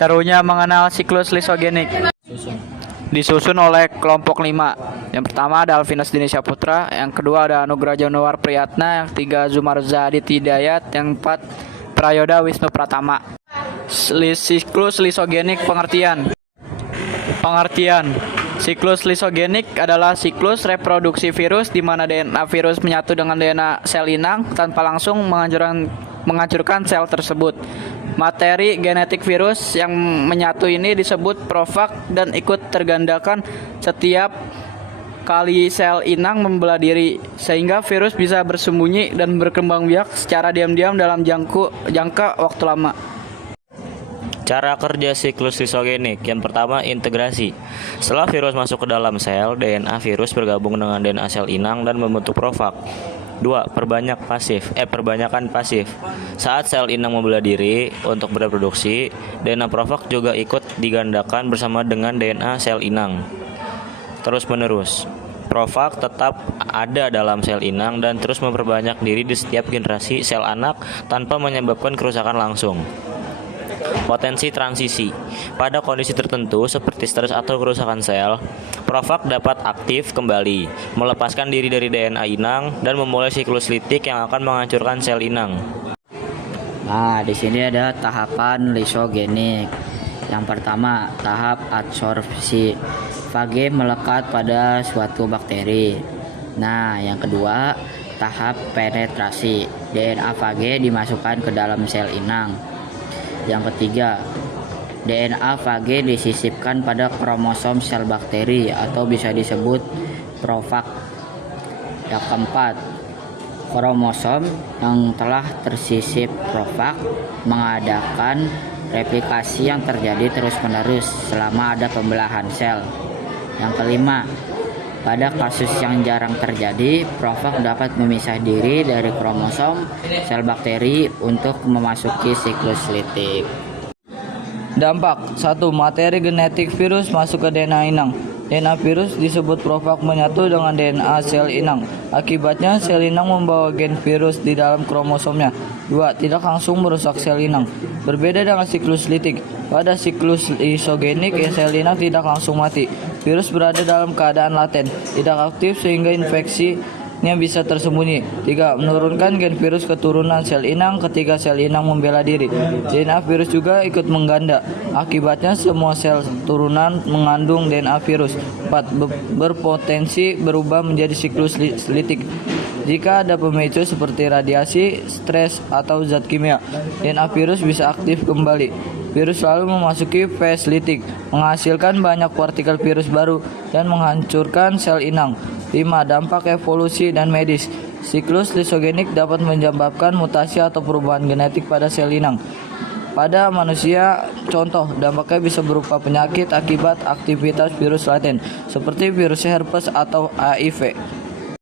Terunya mengenal siklus lisogenik. Disusun oleh kelompok 5. Yang pertama ada Alvinus Dinesya Putra, yang kedua ada Anugrah Januar Priyatna, yang ketiga Zumarza Aditya Hidayat, yang keempat Prayoda Wisnu Pratama. Siklus lisogenik pengertian. Siklus lisogenik adalah siklus reproduksi virus di mana DNA virus menyatu dengan DNA sel inang tanpa langsung menghancurkan sel tersebut. Materi genetik virus yang menyatu ini disebut profag dan ikut tergandakan setiap kali sel inang membelah diri, sehingga virus bisa bersembunyi dan berkembang biak secara diam-diam dalam jangka waktu lama. Cara kerja siklus lisogenik. Yang pertama, integrasi. Setelah virus masuk ke dalam sel, DNA virus bergabung dengan DNA sel inang dan membentuk profag. 2. Perbanyakan pasif. Saat sel inang membelah diri untuk bereproduksi, DNA profag juga ikut digandakan bersama dengan DNA sel inang. Terus-menerus, profag tetap ada dalam sel inang dan terus memperbanyak diri di setiap generasi sel anak tanpa menyebabkan kerusakan langsung. Potensi transisi. Pada kondisi tertentu seperti stres atau kerusakan sel, profag dapat aktif kembali, melepaskan diri dari DNA inang dan memulai siklus litik yang akan menghancurkan sel inang. Nah, di sini ada tahapan lisogenik. Yang pertama, tahap adsorpsi. Fage melekat pada suatu bakteri. Nah, yang kedua, tahap penetrasi. DNA fage dimasukkan ke dalam sel inang. Yang ketiga, DNA fage disisipkan pada kromosom sel bakteri atau bisa disebut profag. Yang keempat, kromosom yang telah tersisip profag mengadakan replikasi yang terjadi terus-menerus selama ada pembelahan sel. Yang kelima, pada kasus yang jarang terjadi, profag dapat memisah diri dari kromosom sel bakteri untuk memasuki siklus litik. Dampak 1. Materi genetik virus masuk ke DNA inang. DNA virus disebut profag menyatu dengan DNA sel inang. Akibatnya sel inang membawa gen virus di dalam kromosomnya. 2. Tidak langsung merusak sel inang. Berbeda dengan siklus litik, pada siklus lisogenik sel inang tidak langsung mati. Virus berada dalam keadaan laten, tidak aktif sehingga infeksinya bisa tersembunyi. 3. Menurunkan gen virus keturunan sel inang ketika sel inang membela diri. DNA virus juga ikut mengganda. Akibatnya semua sel turunan mengandung DNA virus. 4. Berpotensi berubah menjadi siklus litik. Jika ada pemicu seperti radiasi, stres, atau zat kimia, DNA virus bisa aktif kembali. Virus lalu memasuki fase litik, menghasilkan banyak partikel virus baru dan menghancurkan sel inang. 5. Dampak evolusi dan medis. Siklus lisogenik dapat menyebabkan mutasi atau perubahan genetik pada sel inang. Pada manusia, contoh dampaknya bisa berupa penyakit akibat aktivitas virus laten, seperti virus herpes atau HIV.